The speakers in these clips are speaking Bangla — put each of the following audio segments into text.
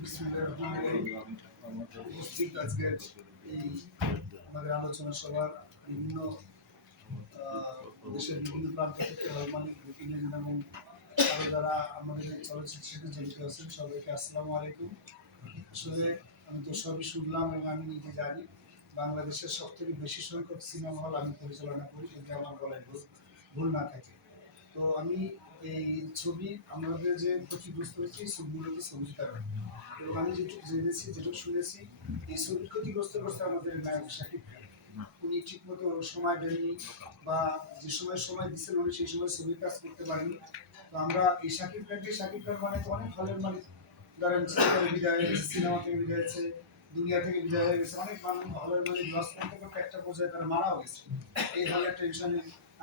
বিসমিল্লাহির রহমানির রহিম। উপস্থিত আজকের এই আমাদের আলোচনা সভার বিভিন্ন দেশের বিভিন্ন প্রান্ত থেকে মালিক বুকিংয়ের এবং আরও যারা আমাদের এই চলচ্চিত্রের সাথে জড়িত আছেন সবাইকে আসসালামু আলাইকুম। আসলে আমি তো সবই শুনলাম এবং আমি নিজে জানি বাংলাদেশের সবথেকে বেশি সংখ্যক সিনেমা হল আমি পরিচালনা করি, যদি আমার বলায় ভুল না থাকে। তো আমি এই ছবি আমাদের যে ক্ষতিগ্রস্ত হয়েছে এই ছবিগুলো কি ছবির কারণে, এবং আমি যেটুকু জেনেছি যেটুকু শুনেছি এই ছবির ক্ষতিগ্রস্ত করছে আমাদের নায়ক শাকিব খান। উনি ঠিকমতো সময় দেননি বা যে সময় দিচ্ছেন উনি সেই সময় ছবির কাজ করতে পারেনি। তো আমরা এই শাকিব খান মানে তো অনেক হলের মালিক ধরেন বিদায় হয়ে গেছে, সিনেমা থেকে বিদায় হয়েছে, দুনিয়া থেকে বিদায় হয়ে গেছে, অনেক মানুষ হলের মালিক লস করতে করতে একটা পর্যায়ে তারা মারাও গেছে এই হলের টেনশনে।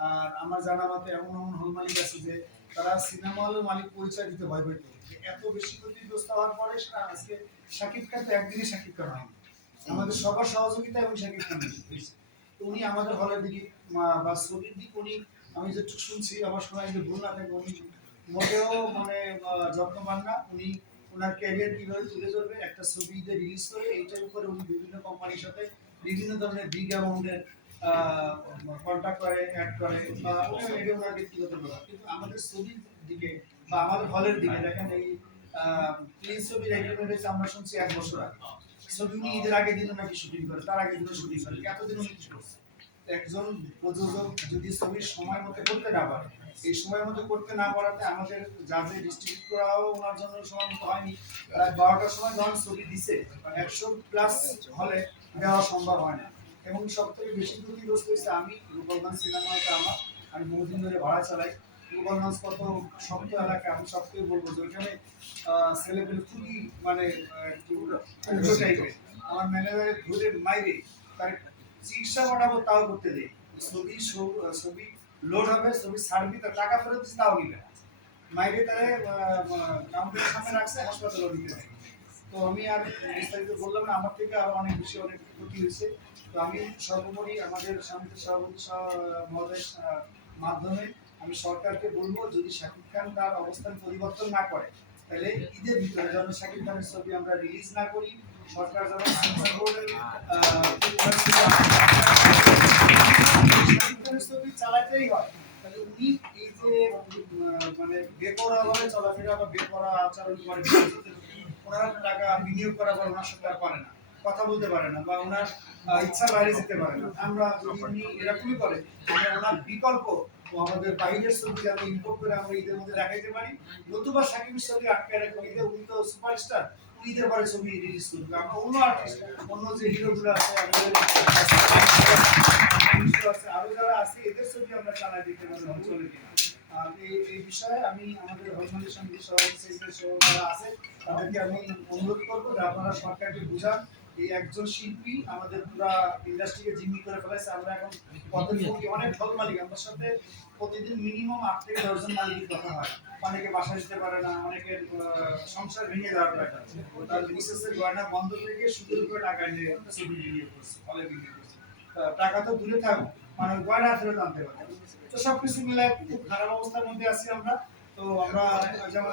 আর আমার জানা মতে এমন এমন হল মালিক আছে যে তারা সিনেমা হলের মালিক পরিচয় দিতে ভয় পেত। এত বেশি ক্ষতিগ্রস্ত হওয়ার পরে সেটা আজকে শাকিব খান তো একদিনই শাকিব খান হয়নি, আমাদের সবার সহযোগিতা এবং শাকিব খান হয়েছে। তো উনি আমাদের হলের দিকে বা ছবির দিক উনি, আমি যেটুকু শুনছি আমার শোনা যদি ভুল না থাকে, উনি মোটেও মানে যত্ন পান না। উনি ওনার ক্যারিয়ার কিভাবে তুলে ধরবে একটা ছবিতে রিলিজ করে এইটার উপরে উনি বিভিন্ন কোম্পানির সাথে বিভিন্ন ধরনের বিগ অ্যামাউন্টের কন্ট্যাক্ট করে, অ্যাড করে বা এটা ওনার ব্যক্তিগত ব্যাপার। কিন্তু আমাদের ছবির দিকে বা আমাদের হলের দিকে দেখেন এই প্লিজ ছবির এগ্রিমেন্ট হয়েছে আমরা শুনছি 1 বছর আগে। ছবি উনি ঈদের আগের দিনও নাকি শুটিং করে, তার আগের দিনও শুটিং করে, এতদিন উনি কি করছে? একজন প্রযোজক যদি ছবির সময় মতো করতে না পারে, এই সময় মতো করতে না পারাতে আমাদের যাতে ডিস্ট্রিবিউট করাও ওনার জন্য সময় মতো হয়নি। রাত 12টার সময় যখন ছবি দিছে 100+ হলে দেওয়া সম্ভব হয় না। এবং সব থেকে বেশি ক্ষতিগ্রস্ত হয়েছে আমি গোপালগঞ্জ সিনেমা হলটা আমার, আমি বহুদিন ধরে ভাড়া চালাই। গোপালগঞ্জ কত শক্ত এলাকা, আমি সব থেকে বলবো যে ওইখানে ছেলেপেলে খুবই মানে উল্টো টাইপের। আমার ম্যানেজারের ধরে মাইরে তার চিকিৎসা পাঠাবো তাও করতে দেয়। ছবি লোড হবে, ছবি ছাড়বি, তার টাকা ফেরত দিচ্ছে তাও নিবে না। মাইরে তারে কাউন্টারের সামনে রাখছে, হাসপাতালে দিতে দেয়। তো আমি আর বিস্তারিত বললাম না, আমার থেকে আরো অনেক বেশি অনেক ক্ষতি হয়েছে। তো আমি সর্বোপরি আমাদের সমিতির সভাপতি মহোদয়ের মাধ্যমে আমি সরকারকে বলবো যদি শাকিব খান তার অবস্থান পরিবর্তন না করে তাহলে ঈদের ভিতরে যেন শাকিব খানের ছবি আমরা রিলিজ না করি। সরকার যেন সেন্সর বোর্ডের শাকিব খানের ছবি চালাতেই হয়, তাহলে উনি এই যে মানে বেপরোয়াভাবে চলাফেরা বা বেপরোয়া আচরণ করে ওনারা টাকা বিনিয়োগ করার পর ওনার সরকার পারে না, কথা বলতে পারে না বা ওনার ইচ্ছার বাইরে যেতে পারে না। আমরা যদি উনি এরকমই করে আমরা ওনার বিকল্প আমাদের বাইরের ছবি আমরা ইম্পোর্ট করে আমরা ঈদের মধ্যে দেখাইতে পারি, নতুবা সাকিবের ছবি আটকে রাখবো। ঈদে উনি তো সুপারস্টার, ঈদের পরে ছবি রিলিজ করবে। আমরা অন্য আর্টিস্ট, অন্য যে হিরোগুলো আছে আমাদের আরো যারা আছে এদের ছবি আমরা চালাই দিতে পারি, চলে কিনা। আর এই বিষয়ে আমি আমাদের হলমান্ডি সমিতির সভাপতি যারা আছে তাদেরকে আমি অনুরোধ করবো যে আপনারা সরকারকে বুঝান এই একজন শিল্পী আমাদের পুরা ইন্ডাস্ট্রিকে জিম্মি করে ফেলেছে। আমরা এখন পদের পক্ষে অনেক হল মালিক, আমার সাথে প্রতিদিন মিনিমাম 8 থেকে 10 জন মালিকের কথা হয়। অনেকে বাসা দিতে পারে না, অনেকের সংসার ভেঙে যাওয়ার টাকা, তার বিশেষের গয়না বন্ধ থেকে সুদের উপরে টাকা নিয়ে ছবি বিনিয়োগ করছে, ফলে বিনিয়োগ করছে। টাকা তো দূরে থাক, মানে গয়না ফেরত আনতে পারে। তো সবকিছু মিলে খুব খারাপ অবস্থার মধ্যে আছি আমরা। তো আমরা যেমন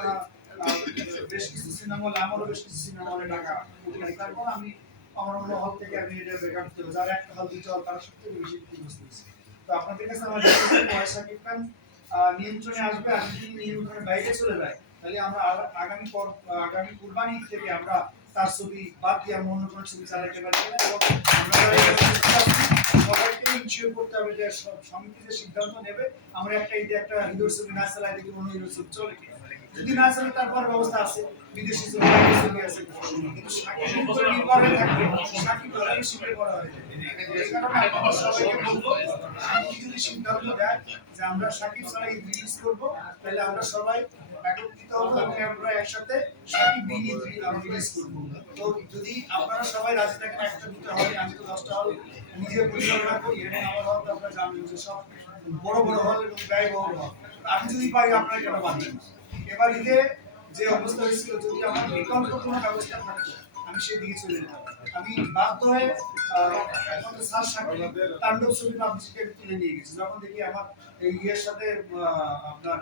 বেশ কিছু সিনেমা হলে আমারও বেশ কিছু সিনেমা হলে টাকা উঠে, তারপর আমি আমার অন্য হল থেকে আমি এটা ব্যাকআপ করবো, যারা একটা হল দুটো হল তারা সবথেকে বেশি ক্ষতিগ্রস্ত হয়েছে। তো আপনাদের কাছে আমার শাকিব খান নিয়ন্ত্রণে আসবে, আর যদি নিয়ন্ত্রণের বাইরে চলে যায় তাহলে আমরা আগামী কুরবানি থেকে আমরা তার ছবি বাদ দিয়ে আমরা অন্য কোনো ছবি চালাতে পারি না। এবং আমরা সবাইকে ইনশিওর করতে হবে যে সমিতি যে সিদ্ধান্ত নেবে আমরা একটা ঈদে একটা হিরোর ছবি না চালাই দেখি অন্য হিরোর ছবি চলে কিনা, যদি না চলে তারপর ব্যবস্থা আছে, বিদেশি ছবি আছে, কিন্তু সাকিবের উপর নির্ভর হয়ে থাকবে, সাকিব ধরেই শিখে করা হয়। এই কারণে আমরা সবাইকে বলবো সাকিব যদি সিদ্ধান্ত দেয় যে আমরা সাকিব ছাড়া ঈদ রিলিজ করবো তাহলে আমরা সবাই একত্রিত হবো এবং আমরা একসাথে সাকিব ঈদ রিলিজ করবো। তো যদি আপনারা সবাই রাজি থাকেন, একটা দুটো হলে, আমি তো 10টা হল নিজে পরিচালনা করি এবং আমার হল তো আপনারা জানেন যে সব বড় বড় হল এবং ব্যয়বহুল হল। আমি যদি পাই আপনারা কেন পারবেন না? এবার ঈদে যে অবস্থা হয়েছিল যদি আমার বিকল্প কোনো ব্যবস্থা থাকে আমি সেদিকে চলে যেতাম। আমি বাধ্য হয়ে এখন স্যার সাকিব তাণ্ডব ছবি পাবলিশকে তুলে নিয়ে গেছি, যখন দেখি আমার এই ইয়ের সাথে আপনার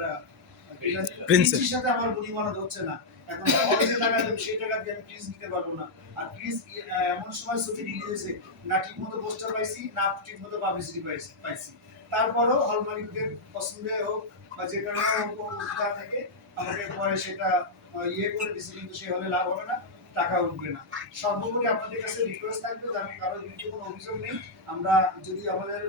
প্রিন্সের সাথে আমার বুড়িমানত হচ্ছে না, এখন হলে যে টাকা দেবো সেই টাকা দিয়ে আমি ক্রিজ নিতে পারবো না। আর ক্রিজ এমন সময় ছবি রিলিজ হয়েছে, না ঠিক মতো পোস্টার পাইছি, না ঠিক মতো পাবলিসিটি পাইছি। তারপরও হল মালিকদের পছন্দে হোক বা যে কারণে উদ্যোগ থেকে আমাকে পরে সেটা ইয়ে করে দিচ্ছে, কিন্তু সে হলে লাভ হবে না, টাকা উঠবে না। সর্বোপরি আপনাদের কাছে রিকোয়েস্ট থাকবে যে আমি কারোর বিরুদ্ধে কোনো অভিযোগ নেই। আমরা যদি আমাদের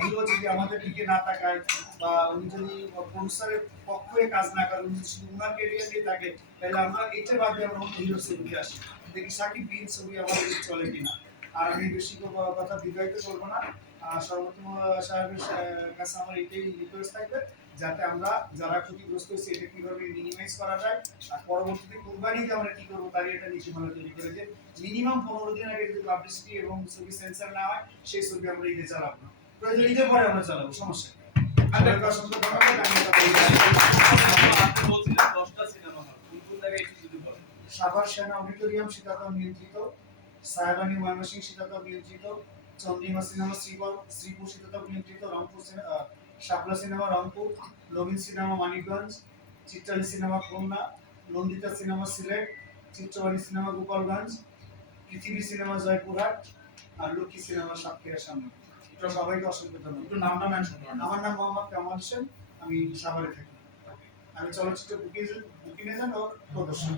হিরো যদি আমাদের দিকে না তাকায় বা উনি যদি প্রডিউসারের পক্ষে কাজ না করে, উনি শুধু উনার ক্যারিয়ার নিয়ে থাকে, তাহলে আমরা এটা বাদ দিয়ে আমরা অন্য হিরোর ছবিতে আসি, দেখি সাকিব বিন ছবি আমাদের চলে কিনা। আর আমি বেশি কথা দীর্ঘায়িত করবো না। সর্বোত্তম সাহেবের কাছে আমার এটাই রিকোয়েস্ট থাকবে, যাতে আমরা যারা ক্ষতিগ্রস্ত হয়েছে এটা কিভাবে মিনিমাইজ করা যায়, আর পরবর্তীতে কোরবানিতে আমরা কি করবো তারই একটা নীতিমালা তৈরি করে যে মিনিমাম 15 দিন আগে যদি পাবলিসিটি এবং ছবি সেন্সার না হয় সেই ছবি আমরা ঈদে চালাবো না, প্রয়োজন ঈদের পরে আমরা চালাবো, সমস্যা নেই। সবাইকে অসংখ্য ধন্যবাদ। আপনি বলছিলেন 10টা সিনেমা হল, কোন জায়গায় একটু যদি বলেন। সাভার সেনা অডিটোরিয়াম শীতাতপ নিয়ন্ত্রিত, সাহেবানী ময়মনসিংহ শীতাতপ নিয়ন্ত্রিত, চন্দ্রিমা সিনেমা শ্রীপুর শীতাতপ নিয়ন্ত্রিত, Rangpur Shapla cinema Rangpur, Nabin cinema Manikganj, Chitrali cinema Khulna, Nandita cinema Sylhet, Chitrabari cinema Gopalganj, Prithibi cinema Joypurhat, আর লক্ষ্মী সিনেমা সাতক্ষীরার সামনে। এটা সবাইকে অসংখ্য ধন্যবাদ। একটু নামটা মেনশন করেন। আমার নাম মোহাম্মদ কামাল হোসেন, আমি সাভারে থাকি। আমি চলচ্চিত্র বুকিং এজেন্ট ও প্রদর্শক।